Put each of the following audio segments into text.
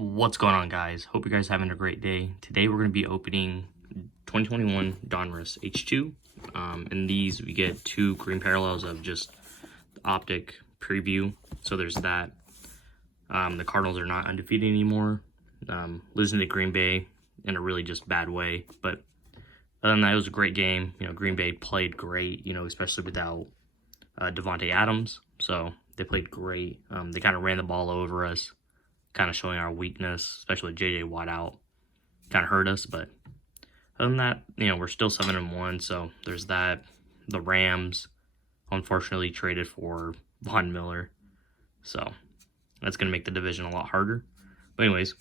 What's going on, guys? Hope you guys are having a great day. Today we're going to be opening 2021 Donruss H2. In these we get two green parallels of just Optic preview. So there's that. The Cardinals are not undefeated anymore. Losing to Green Bay in a really just bad way. But other than that, it was a great game. Green Bay played great, especially without Devontae Adams. So they played great. They kind of ran the ball over us, kind of showing our weakness, especially with J.J. Watt out. Kind of hurt us, but other than that, we're still 7-1, so there's that. The Rams, unfortunately, traded for Von Miller, so that's going to make the division a lot harder. But anyways,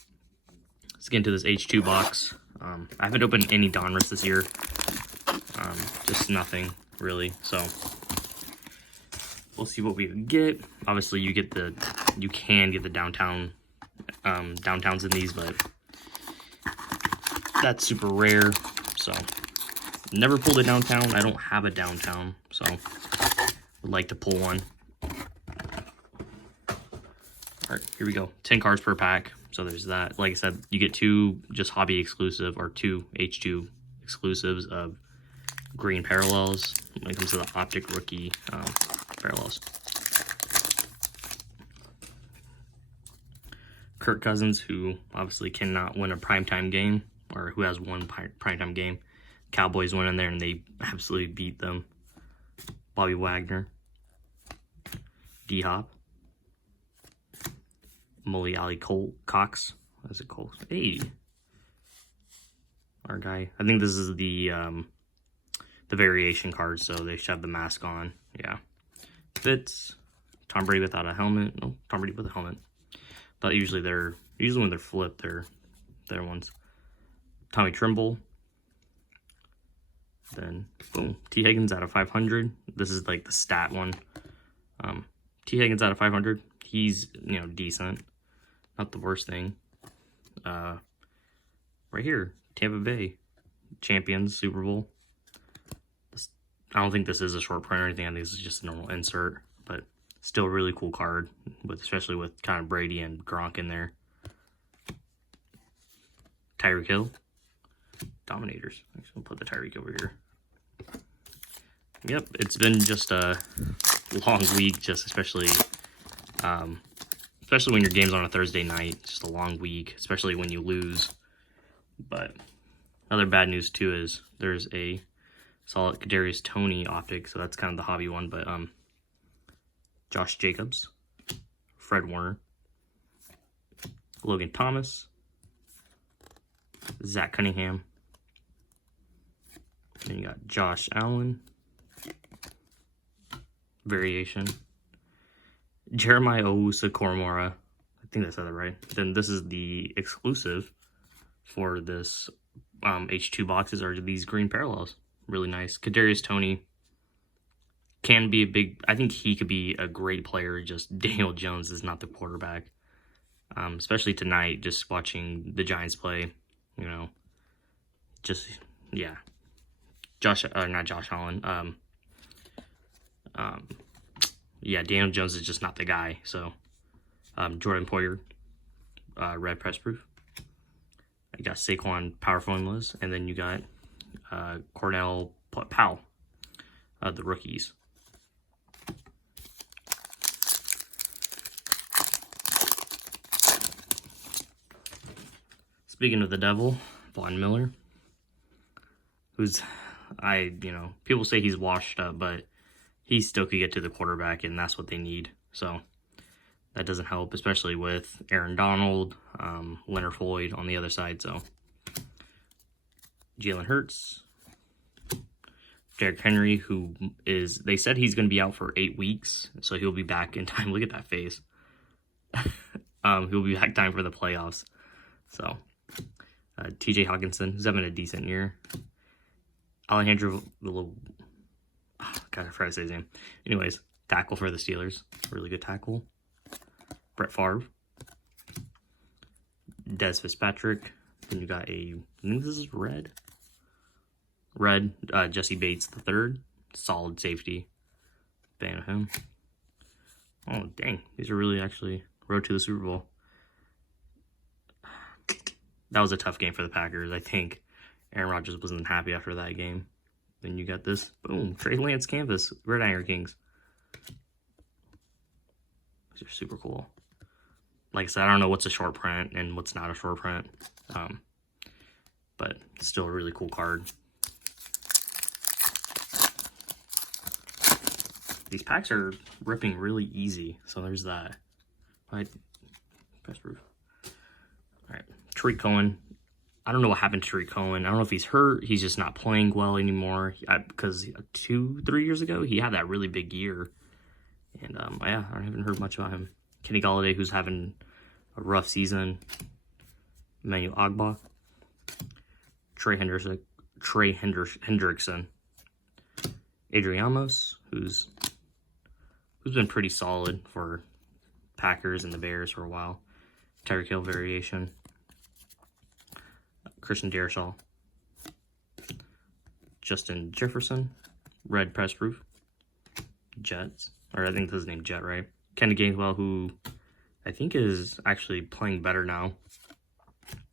let's get into this H2 box. I haven't opened any Donruss this year, just nothing, really, so we'll see what we get. Obviously, you can get the downtowns in these, but that's super rare. So never pulled a downtown. I don't have a downtown, so would like to pull one. All right, here we go. 10 cards per pack. So there's that. Like I said, you get two just hobby exclusive or two H2 exclusives of green parallels when it comes to the Optic rookie parallels. Kirk Cousins, who obviously cannot win a primetime game, or who has one primetime game. Cowboys went in there and they absolutely beat them. Bobby Wagner. D-Hop. Mully Ali Cox. What is it called? Hey. Our guy. I think this is the variation card, so they should have the mask on. Yeah. Fitz. Tom Brady without a helmet. No, Tom Brady with a helmet. But usually when they're flipped, they're ones. Tommy Trimble. Then boom, T Higgins out of 500. This is like the stat one. T Higgins out of 500. He's decent, not the worst thing. Right here, Tampa Bay champions Super Bowl. I don't think this is a short print or anything. I think this is just a normal insert, but still a really cool card, especially with kind of Brady and Gronk in there. Tyreek Hill. Dominators. I'm just going to put the Tyreek over here. Yep, it's been just a long week, especially when your game's on a Thursday night. Just a long week, especially when you lose. But other bad news, too, is there's a solid Kadarius Toney Optic, so that's kind of the hobby one, but Josh Jacobs, Fred Warner, Logan Thomas, Zach Cunningham, then you got Josh Allen, variation, Jeremiah Owusu-Koramoah, I think I said that right. Then this is the exclusive for this H2 boxes, are these green parallels. Really nice. Kadarius Toney can be I think he could be a great player, just Daniel Jones is not the quarterback. Especially tonight, just watching the Giants play, yeah. Not Josh Allen. Yeah, Daniel Jones is just not the guy. So, Jordan Poyer, red press proof. You got Saquon power formulas, and then you got Cornell Powell, the rookies. Speaking of the devil, Von Miller, who's, people say he's washed up, but he still could get to the quarterback, and that's what they need. So that doesn't help, especially with Aaron Donald, Leonard Floyd on the other side. So Jalen Hurts, Derrick Henry, who they said he's going to be out for 8 weeks, so he'll be back in time. Look at that face. He'll be back time for the playoffs. So TJ Hawkinson, who's having a decent year. Alejandro, God, I forgot to say his name. Anyways, tackle for the Steelers. Really good tackle. Brett Favre. Dez Fitzpatrick. Then you got I think this is red. Jesse Bates the third. Solid safety. Fan of him. Oh, dang. These are really actually road to the Super Bowl. that was a tough game for the Packers. I think Aaron Rodgers wasn't happy after that game. Then you got this. Boom. Trey Lance canvas. Gridiron Kings. These are super cool. Like I said, I don't know what's a short print and what's not a short print. But still a really cool card. These packs are ripping really easy. So there's that. Right. Best proof. Alright. Tariq Cohen. I don't know what happened to Tariq Cohen. I don't know if he's hurt. He's just not playing well anymore. Because 2-3 years ago, he had that really big year. And yeah, I haven't heard much about him. Kenny Galladay, who's having a rough season. Emmanuel Ogbah. Trey Hendrickson. Adrian Amos, who's been pretty solid for Packers and the Bears for a while. Tyreek Hill variation. Christian Darrisaw. Justin Jefferson. Red press proof. Jets. Or I think this is named Jet, right? Kenny Gainwell, who I think is actually playing better now.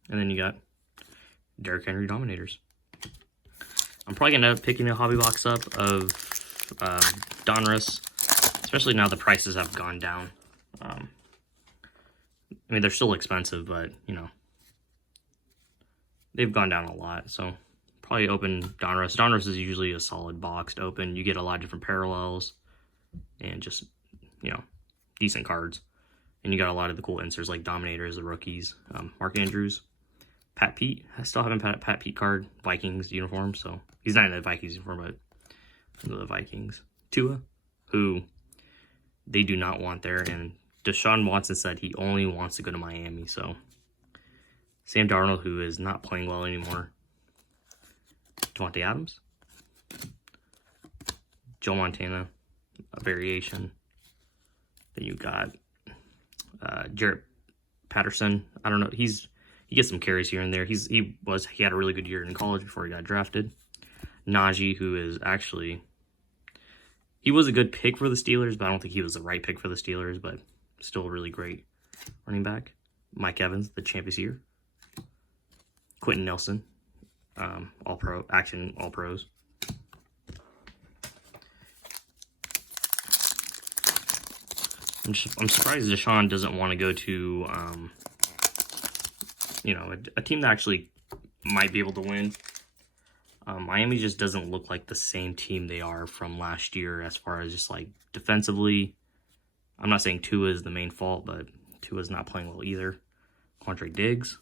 And then you got Derrick Henry Dominators. I'm probably going to end up picking a hobby box up of Donruss, especially now the prices have gone down. I mean, they're still expensive, but, you know, they've gone down a lot. So probably open Donruss. Donruss is usually a solid box to open. You get a lot of different parallels and just, you know, decent cards. And you got a lot of the cool inserts like Dominators, the rookies, Mark Andrews, Pat Pete. I still haven't had a Pat Pete card, Vikings uniform. So he's not in the Vikings uniform, but the Vikings. Tua, who they do not want there. And Deshaun Watson said he only wants to go to Miami. So Sam Darnold, who is not playing well anymore. Devontae Adams. Joe Montana, a variation. Then you got Jarrett Patterson. I don't know. He gets some carries here and there. He had a really good year in college before he got drafted. Najee, who is actually, he was a good pick for the Steelers, but I don't think he was the right pick for the Steelers, but still a really great running back. Mike Evans, the champ is here. Quentin Nelson, all-pro, action all-pros. I'm surprised Deshaun doesn't want to go to, you know, a team that actually might be able to win. Miami just doesn't look like the same team they are from last year as far as just like defensively. I'm not saying Tua is the main fault, but Tua's not playing well either. Quandre Diggs,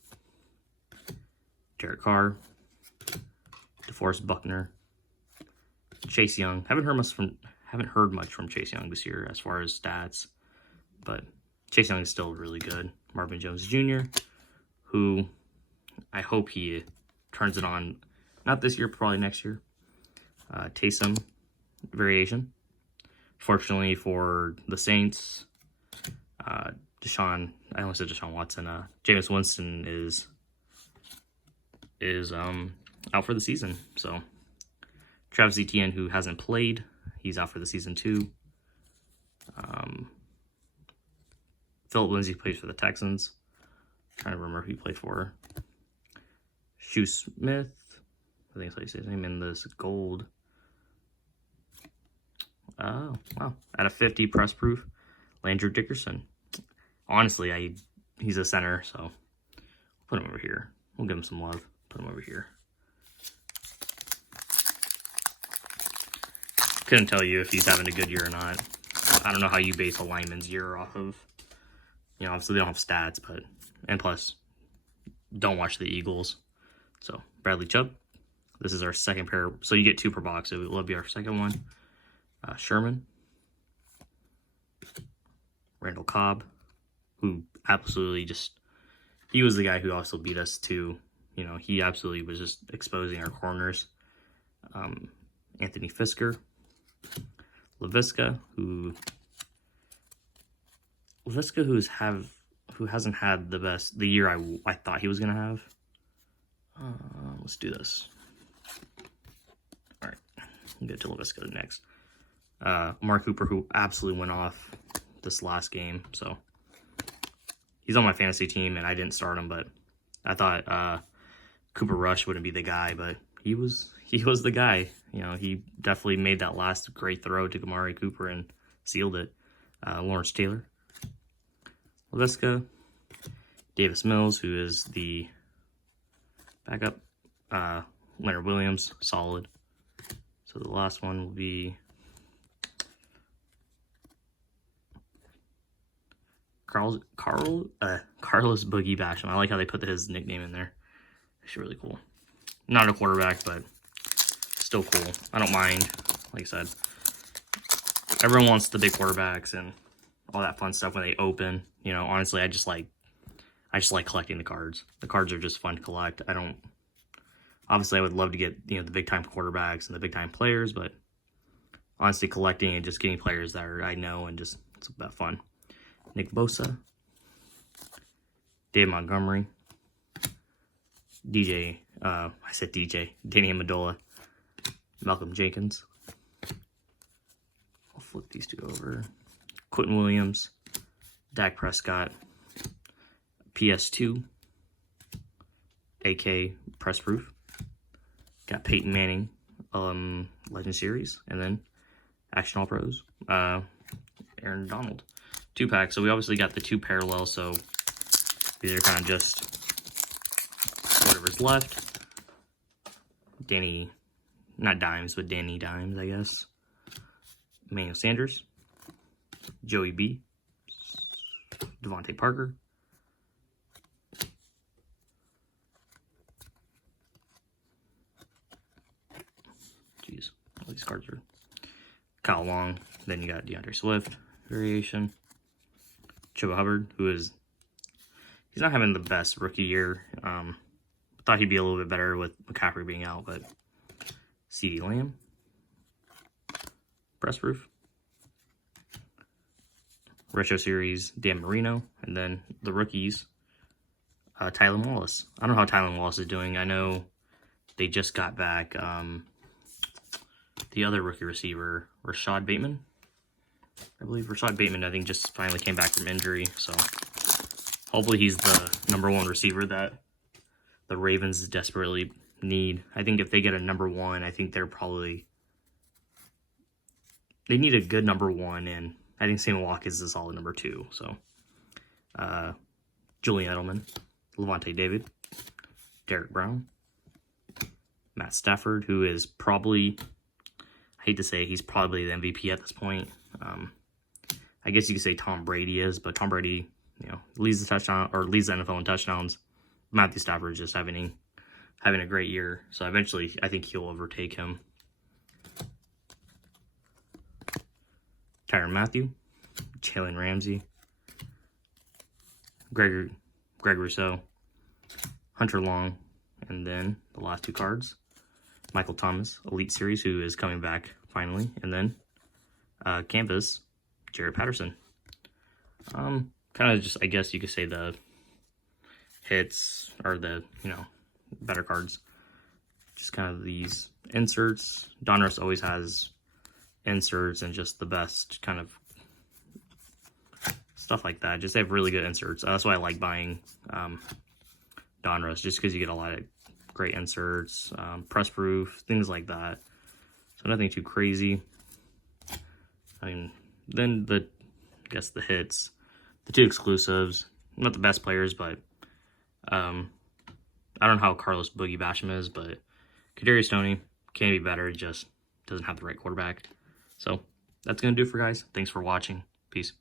Derek Carr, DeForest Buckner, Chase Young. Haven't heard much from Chase Young this year as far as stats, but Chase Young is still really good. Marvin Jones Jr., who I hope he turns it on. Not this year, probably next year. Taysom variation. Fortunately for the Saints, I almost said Deshaun Watson. Jameis Winston is out for the season. So Travis Etienne, who hasn't played, he's out for the season too. Philip Lindsay plays for the Texans. Trying to remember who he played for. Shoe Smith, I think that's how you say his name, in this gold. Oh, wow. At a 50 press proof, Landry Dickerson. Honestly, he's a center, so put him over here. We'll give him some love. Put him over here. Couldn't tell you if he's having a good year or not. I don't know how you base a lineman's year off of. You know, obviously they don't have stats, but, and plus, don't watch the Eagles. So, Bradley Chubb. This is our second pair. So you get 2 per box. So it'll be our second one. Sherman. Randall Cobb, who absolutely just, he was the guy who also beat us too. You know, he absolutely was just exposing our corners. Anthony Fisker. Laviska, who hasn't had the year I thought he was gonna have. Let's do this. All right, we'll get to Laviska next. Mark Cooper, who absolutely went off this last game, so he's on my fantasy team, and I didn't start him, but I thought Cooper Rush wouldn't be the guy, but he was the guy. You know, he definitely made that last great throw to Amari Cooper and sealed it. Lawrence Taylor, LaVisca, Davis Mills, who is the backup. Leonard Williams, solid. So the last one will be Carlos Boogie Basham. I like how they put his nickname in there. Actually really cool. Not a quarterback, but still cool. I don't mind. Like I said, everyone wants the big quarterbacks and all that fun stuff when they open. You know, honestly, I just like collecting the cards. The cards are just fun to collect. Obviously, I would love to get, you know, the big time quarterbacks and the big time players, but honestly, collecting and just getting players that I know and just it's about fun. Nick Bosa, Dave Montgomery, Danny Amendola, Malcolm Jenkins. I'll flip these two over. Quentin Williams, Dak Prescott, PS2, AK Press Proof. Got Peyton Manning, Legend Series, and then Action All Pros, Aaron Donald. 2-pack. So we obviously got the 2 parallels, so these are kind of just whatever's left. Danny, not Dimes, but Danny Dimes, I guess. Emmanuel Sanders, Joey B, Devontae Parker, jeez, all these cards are Kyle Long. Then you got DeAndre Swift variation. Chubb Hubbard, he's not having the best rookie year. Thought he'd be a little bit better with McCaffrey being out, but CeeDee Lamb, Press Proof, Retro Series, Dan Marino, and then the rookies, Tylan Wallace. I don't know how Tylan Wallace is doing. I know they just got back the other rookie receiver, Rashad Bateman. I believe Rashad Bateman, I think, just finally came back from injury, so hopefully he's the #1 receiver that the Ravens desperately need. I think if they get a #1, I think they need a good #1, and I think Sammy Watkins is a solid #2. So, Julian Edelman, Levante David, Derek Brown, Matt Stafford, who is probably, I hate to say, he's probably the MVP at this point. I guess you could say Tom Brady is, but Tom Brady, you know, leads the NFL in touchdowns. Matthew Stafford is just having a great year, so eventually I think he'll overtake him. Tyrann Mathieu, Jalen Ramsey, Greg Rousseau, Hunter Long, and then the last 2 cards, Michael Thomas, Elite Series, who is coming back finally, and then Canvas, Jared Patterson. Kind of just, I guess you could say the hits or the, you know, better cards. Just kind of these inserts. Donruss always has inserts and just the best kind of stuff like that. Just they have really good inserts. That's why I like buying Donruss, just because you get a lot of great inserts, press proof, things like that. So nothing too crazy. I mean, then I guess the hits, the 2 exclusives, not the best players, but I don't know how Carlos Boogie Basham is, but Kadarius Toney can be better, just doesn't have the right quarterback. So that's going to do it for guys. Thanks for watching. Peace.